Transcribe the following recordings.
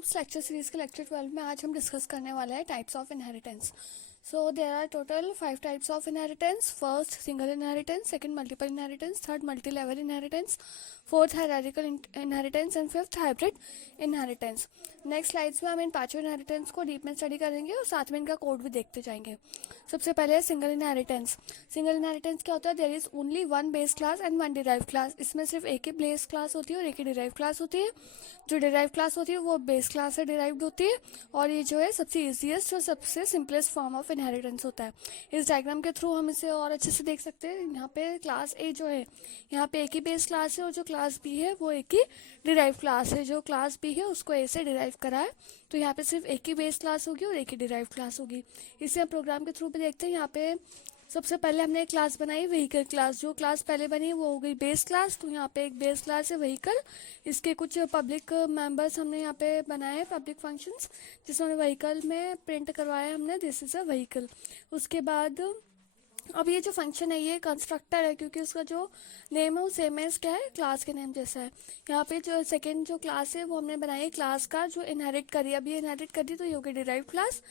Books lecture series के lecture 12 में आज हम डिस्कस करने वाले हैं types of inheritance. So there are total 5 types of inheritance. First single inheritance, second multiple inheritance, third multi level inheritance, fourth hierarchical inheritance and fifth hybrid inheritance. Next slides में हम इन पांचों inheritance को deep में study करेंगे और साथ में इनका कोड भी देखते जाएंगे। सबसे पहले सिंगल इनहेरिटेंस। सिंगल इनहेरिटेंस क्या होता है? There is only one base class and one derive class. इसमें सिर्फ एक ही बेस क्लास होती है और एक ही डिराइव क्लास होती है। जो डिराइव क्लास होती है वो बेस क्लास से डिराइव्ड होती है और ये जो है सबसे इजीएस्ट और सबसे सिंपलेस्ट फॉर्म ऑफ इनहेरिटेंस होता है। इस डायग्राम के थ्रू हम इसे और अच्छे से देख सकते हैं। यहाँ पे क्लास ए जो है, यहाँ पे एक ही बेस क्लास है और जो क्लास बी है वो एक ही डिराइव क्लास है। जो क्लास बी है उसको ए से डिराइव करा है, तो यहाँ पे सिर्फ एक ही बेस क्लास होगी और एक ही डिराइव क्लास होगी। इसे हम प्रोग्राम के थ्रू भी देखते हैं। यहाँ पे सबसे पहले हमने एक क्लास बनाई व्हीकल क्लास। जो क्लास पहले बनी वो हो गई बेस क्लास, तो यहाँ पे एक बेस क्लास है व्हीकल। इसके कुछ पब्लिक मेंबर्स हमने यहाँ पे बनाए हैं, पब्लिक फंक्शंस, जिसमें व्हीकल में प्रिंट करवाया हमने दिस इज अ व्हीकल। उसके बाद अब ये जो फंक्शन है ये कंस्ट्रक्टर है, क्योंकि उसका जो नेम है वो सेम है, क्या है, क्लास के नेम जैसा है। यहाँ पे जो सेकेंड जो क्लास है वो हमने बनाई है क्लास का जो इनहेरिट करी। अब ये इनहेरिट करी तो ये हो गई डिराइव क्लास,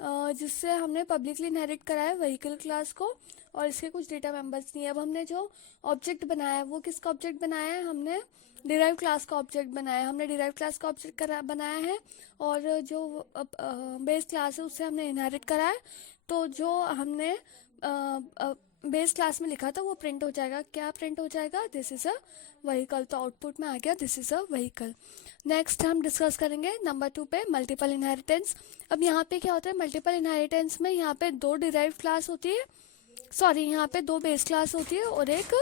जिससे हमने पब्लिकली इनहेरिट करा है व्हीकल क्लास को, और इसके कुछ डेटा मेंबर्स नहीं है। अब हमने जो ऑब्जेक्ट बनाया है वो किसका ऑब्जेक्ट बनाया है? हमने डिराइव क्लास का ऑब्जेक्ट बनाया है। हमने डिराइव क्लास का ऑब्जेक्ट बनाया है और जो बेस क्लास है उससे हमने इनहेरिट करा है। तो जो हमने बेस क्लास में लिखा था वो प्रिंट हो जाएगा। क्या प्रिंट हो जाएगा? This is a vehicle. तो आउटपुट में आ गया this is a vehicle. Next हम डिस्कस करेंगे नंबर 2 पे मल्टीपल इनहेरिटेंस। अब यहाँ पे क्या होता है मल्टीपल इनहेरिटेंस में? यहाँ पे दो डिराइव क्लास होती है, सॉरी यहाँ पे दो बेस क्लास होती है और एक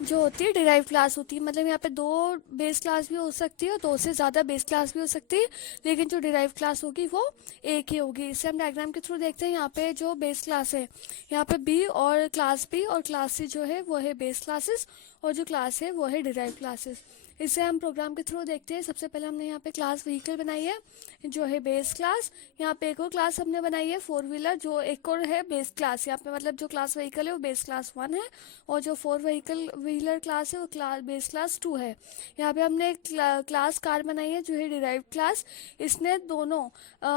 जो होती है डिराइव क्लास होती है। मतलब यहाँ पे दो बेस क्लास भी हो सकती है और दो से ज़्यादा बेस क्लास भी हो सकती है, लेकिन जो डिराइव क्लास होगी वो एक ही होगी। इसे हम डायग्राम के थ्रू देखते हैं। यहाँ पे जो बेस क्लास है, यहाँ पे बी और क्लास सी जो है वो है बेस क्लासेस और जो क्लास है वो है डिराइव क्लासेस। इसे हम प्रोग्राम के थ्रू देखते हैं। सबसे पहले हमने यहाँ पे क्लास व्हीकल बनाई है जो है बेस क्लास। यहाँ पे एक और क्लास हमने बनाई है फोर व्हीलर, जो एक और है बेस क्लास। यहाँ पे मतलब जो क्लास व्हीकल है वो बेस क्लास 1 है और जो फोर व्हीलर क्लास है वो बेस क्लास 2 है। यहाँ पे हमने एक क्लास कार बनाई है जो है डिराइव क्लास। इसने दोनों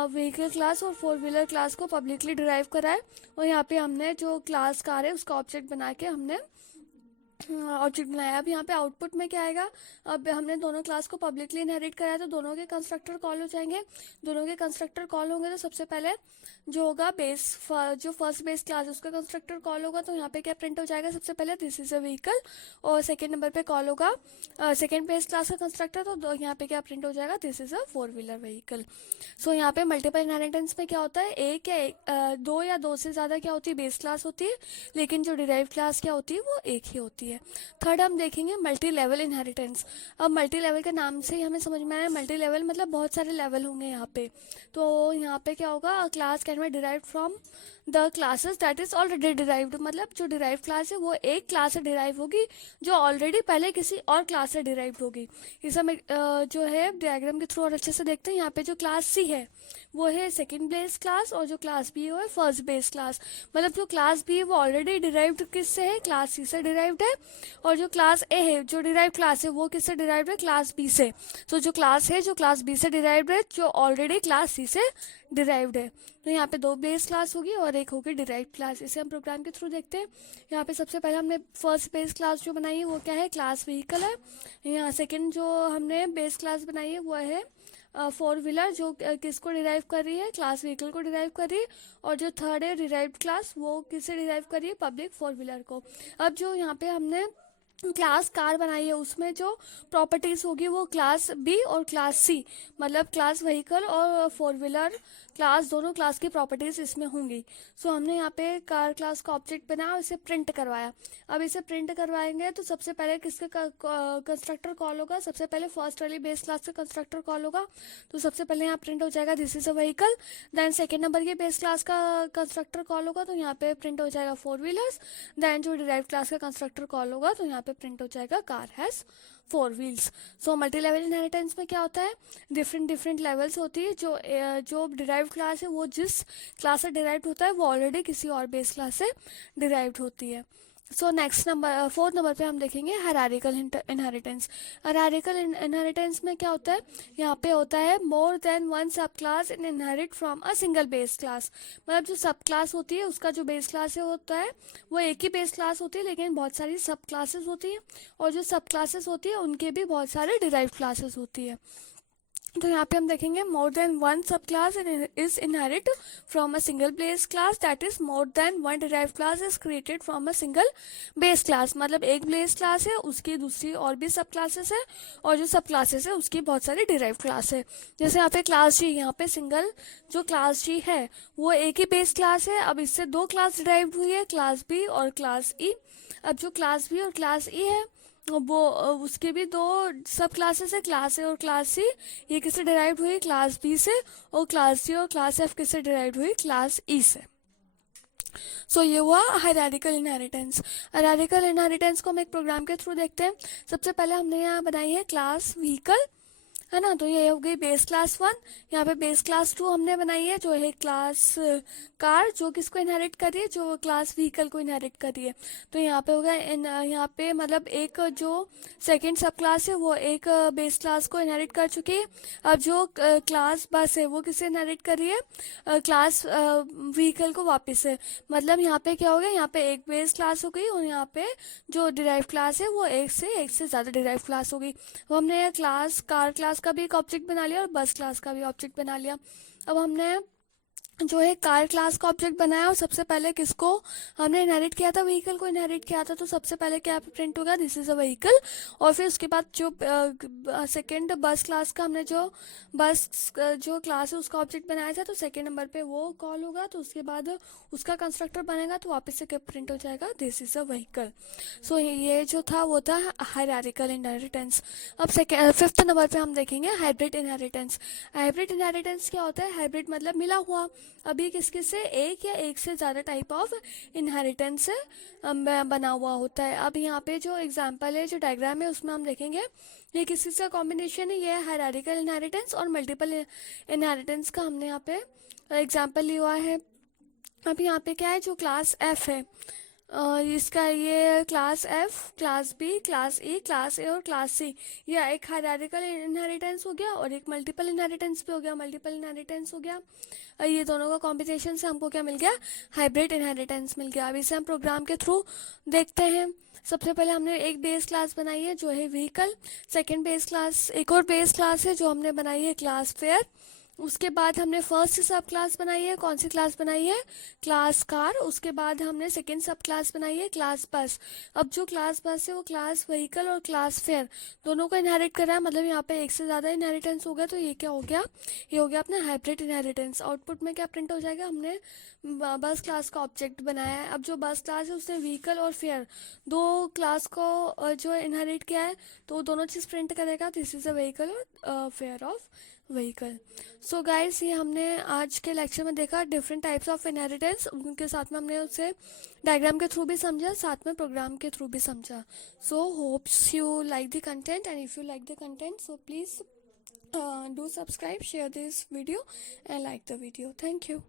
व्हीकल क्लास और फोर व्हीलर क्लास को पब्लिकली डिराइव करा है और यहाँ पे हमने जो क्लास कार है उसका ऑब्जेक्ट बना के हमने ऑब्जेक्ट बनाया। अब यहाँ पे आउटपुट में क्या आएगा? अब हमने दोनों क्लास को पब्लिकली इनहेरिट कराया तो दोनों के कंस्ट्रक्टर कॉल हो जाएंगे। दोनों के कंस्ट्रक्टर कॉल होंगे तो सबसे पहले जो होगा जो फर्स्ट बेस क्लास है उसका कंस्ट्रक्टर कॉल होगा, तो यहाँ पे क्या प्रिंट हो जाएगा? सबसे पहले दिस इज अ व्हीकल। और सेकेंड नंबर पे कॉल होगा सेकेंड बेस क्लास का कंस्ट्रक्टर, तो यहाँ पे क्या प्रिंट हो जाएगा? This is a four wheeler vehicle. So यहाँ पे मल्टीपल इनहेरिटेंस में क्या होता है? दो या दो से ज्यादा क्या होती है? बेस क्लास होती है, लेकिन जो डिराइव क्लास क्या होती है वो एक ही होती है। थर्ड हम देखेंगे मल्टी लेवल इनहेरिटेंस। अब मल्टी लेवल के नाम से ही हमें समझ में आया मल्टी लेवल मतलब बहुत सारे लेवल होंगे यहाँ पे। तो यहाँ पे क्या होगा? Class can be derived from the classes that is already derived. मतलब जो डिराइव क्लास है वो एक क्लास से डिराइव होगी जो ऑलरेडी पहले किसी और क्लास से डिराइव्ड होगी। इसे हम जो है डायग्राम के थ्रू और अच्छे से देखते हैं। यहाँ पे जो क्लास सी है वो है सेकेंड बेस क्लास और जो क्लास बी है फर्स्ट बेस क्लास। मतलब जो क्लास बी है वो ऑलरेडी डिराइव्ड किससे है? क्लास सी से डिराइव्ड है। और जो क्लास ए है जो डिराइव क्लास है वो किससे डिराइव्ड है? क्लास बी से। तो जो क्लास है जो क्लास बी से डिराइव्ड है जो ऑलरेडी क्लास सी से डिराइव्ड है। तो यहाँ पे दो बेस क्लास होगी और एक होगी डिराइव क्लास। इसे हम प्रोग्राम के थ्रू देखते हैं। यहाँ पे सबसे पहले हमने फर्स्ट बेस क्लास जो बनाई है वो क्या है? क्लास व्हीकल है। यहाँ सेकेंड जो हमने बेस क्लास बनाई है वो है फोर व्हीलर, जो किसको डिराइव कर रही है? क्लास व्हीकल को डिराइव कर रही है। और जो थर्ड है डिराइव्ड क्लास वो किससे डिराइव कर रही है? पब्लिक फोर व्हीलर को। अब जो यहाँ पे हमने क्लास कार बनाई है उसमें जो प्रॉपर्टीज होगी वो क्लास बी और क्लास सी, मतलब क्लास व्हीकल और फोर व्हीलर क्लास दोनों क्लास की प्रॉपर्टीज इसमें होंगी। सो हमने यहाँ पे कार क्लास का ऑब्जेक्ट बनाया और इसे प्रिंट करवाया। अब इसे प्रिंट करवाएंगे तो सबसे पहले किसका कंस्ट्रक्टर कॉल होगा? सबसे पहले फर्स्ट वाली बेस क्लास का कंस्ट्रक्टर कॉल होगा, तो सबसे पहले यहाँ प्रिंट हो जाएगा this is a vehicle. Then second number की बेस क्लास का कंस्ट्रक्टर कॉल होगा तो यहाँ पे प्रिंट हो जाएगा फोर व्हीलर्स। देन जो डिराइव क्लास का कंस्ट्रक्टर कॉल होगा तो यहाँ पे प्रिंट हो जाएगा car has four wheels. So multi level inheritance में क्या होता है? डिफरेंट लेवल्स होती है। जो डिराइव्ड क्लास है वो जिस क्लास से डिराइव्ड होता है वो ऑलरेडी किसी और बेस क्लास से डिराइव्ड होती है। So next number, fourth number पे हम देखेंगे हायरार्किकल इनहेरिटेंस। हायरार्किकल इनहेरिटेंस में क्या होता है, यहाँ पे होता है मोर देन वन सब class in inherit from a single base class. मतलब जो सब क्लास होती है उसका जो बेस क्लास है होता है वो एक ही बेस क्लास होती है, लेकिन बहुत सारी सब क्लासेस होती है, और जो सब क्लासेस होती है उनके भी बहुत सारे डिराइव क्लासेस होती है। तो यहाँ पे हम देखेंगे मोर देन वन सब class is inherit from a single base class, that is more than one derive class is created from a single base class. मतलब एक बेस क्लास है, उसकी दूसरी और भी सब क्लासेस है, और जो सब क्लासेस है उसकी बहुत सारी डिराइव क्लास है। जैसे यहाँ पे क्लास जी, यहाँ पे सिंगल जो क्लास जी है वो एक ही बेस क्लास है। अब इससे दो क्लास डिराइव हुई है, क्लास बी और क्लास ई। अब जो क्लास बी और क्लास ई है वो उसके भी दो सब क्लासेस है, क्लास ए और क्लास सी। ये किससे डिराइव हुई, क्लास बी से। और क्लास सी और क्लास एफ किससे डिराइव हुई, क्लास ई से। सो ये हुआ हायरार्किकल इनहेरिटेंस। हायरार्किकल इनहेरिटेंस को हम एक प्रोग्राम के थ्रू देखते हैं। सबसे पहले हमने यहाँ बनाई है क्लास व्हीकल, है ना। तो ये हो गई बेस क्लास 1। यहाँ पे बेस क्लास 2 हमने बनाई है जो है क्लास कार, जो किसको इनहेरिट कर रही है, जो क्लास व्हीकल को इनहेरिट कर रही है। तो यहाँ पे हो गया यहाँ पे मतलब एक जो सेकंड सब क्लास है वो एक बेस क्लास को इनहेरिट कर चुकी है। अब जो क्लास बस है वो किसे इनहेरिट कर रही है, क्लास व्हीकल को वापस से। मतलब यहाँ पे क्या हो गया, यहाँ पे एक बेस क्लास हो गई, और यहाँ पे जो डिराइव क्लास है वो एक से ज़्यादा डिराइव क्लास हो गई। तो हमने क्लास कार क्लास का भी एक ऑब्जेक्ट बना लिया और बस क्लास का भी ऑब्जेक्ट बना लिया। अब हमने जो है कार क्लास का ऑब्जेक्ट बनाया, और सबसे पहले किसको हमने इनहेरिट किया था, व्हीकल को इनहेरिट किया था। तो सबसे पहले क्या प्रिंट होगा, दिस इज अ व्हीकल। और फिर उसके बाद जो सेकंड बस क्लास का हमने जो बस जो क्लास है उसका ऑब्जेक्ट बनाया था, तो सेकंड नंबर पे वो कॉल होगा। तो उसके बाद उसका कंस्ट्रक्टर बनेगा, तो वापस से क्या प्रिंट हो जाएगा, दिस इज अ व्हीकल। सो ये जो था वो था हायरार्किकल इनहेरिटेंस। अब फिफ्थ नंबर पे हम देखेंगे हाइब्रिड इनहेरिटेंस। हाइब्रिड इनहेरिटेंस क्या होता है, हाइब्रिड मतलब मिला हुआ। अभी किस किस से, एक या एक से ज़्यादा टाइप ऑफ इनहेरिटेंस बना हुआ होता है। अब यहाँ पे जो एग्जांपल है, जो डायग्राम है, उसमें हम देखेंगे ये किस किस का कॉम्बिनेशन है। ये है हायरार्किकल इनहेरिटेंस और मल्टीपल इनहेरिटेंस का हमने यहाँ पे एग्जाम्पल लिया हुआ है। अब यहाँ पे क्या है, जो क्लास एफ है, इसका ये class F, class B, class E, class A और क्लास सी, ये एक हायरार्किकल इनहेरिटेंस हो गया और एक मल्टीपल इनहेरिटेंस भी हो गया। मल्टीपल इनहेरिटेंस हो गया, ये दोनों का कॉम्बिनेशन से हमको क्या मिल गया, हाइब्रिड इनहेरिटेंस मिल गया। अब इसे हम प्रोग्राम के थ्रू देखते हैं। सबसे पहले हमने एक बेस क्लास बनाई है जो है व्हीकल। सेकेंड बेस क्लास, एक और बेस क्लास है जो हमने बनाई है क्लास फेयर। उसके बाद हमने फर्स्ट सब क्लास बनाई है, कौन सी क्लास बनाई है, क्लास कार। उसके बाद हमने सेकंड सब क्लास बनाई है क्लास बस। अब जो क्लास बस है वो क्लास व्हीकल और क्लास फेयर दोनों को इनहेरिट कर रहा है। मतलब यहाँ पे एक से ज़्यादा इनहेरिटेंस हो गया, तो ये क्या हो गया, ये हो गया अपना हाइब्रिड इनहेरिटेंस। आउटपुट में क्या प्रिंट हो जाएगा, हमने बस क्लास का ऑब्जेक्ट बनाया है। अब जो बस क्लास है उसने व्हीकल और फेयर दो क्लास को जो इनहेरिट किया है, तो दोनों चीज़ प्रिंट करेगा, दिस इज अ व्हीकल और fair of vehicle. So guys, ये हमने आज के लेक्चर में देखा डिफरेंट टाइप्स ऑफ इनहेरिटेंस। उनके साथ में हमने उसे डायग्राम के थ्रू भी समझा, साथ में प्रोग्राम के थ्रू भी समझा। So hopes you like the content, and if you like the content, so please do subscribe, share this video and like the video. Thank you.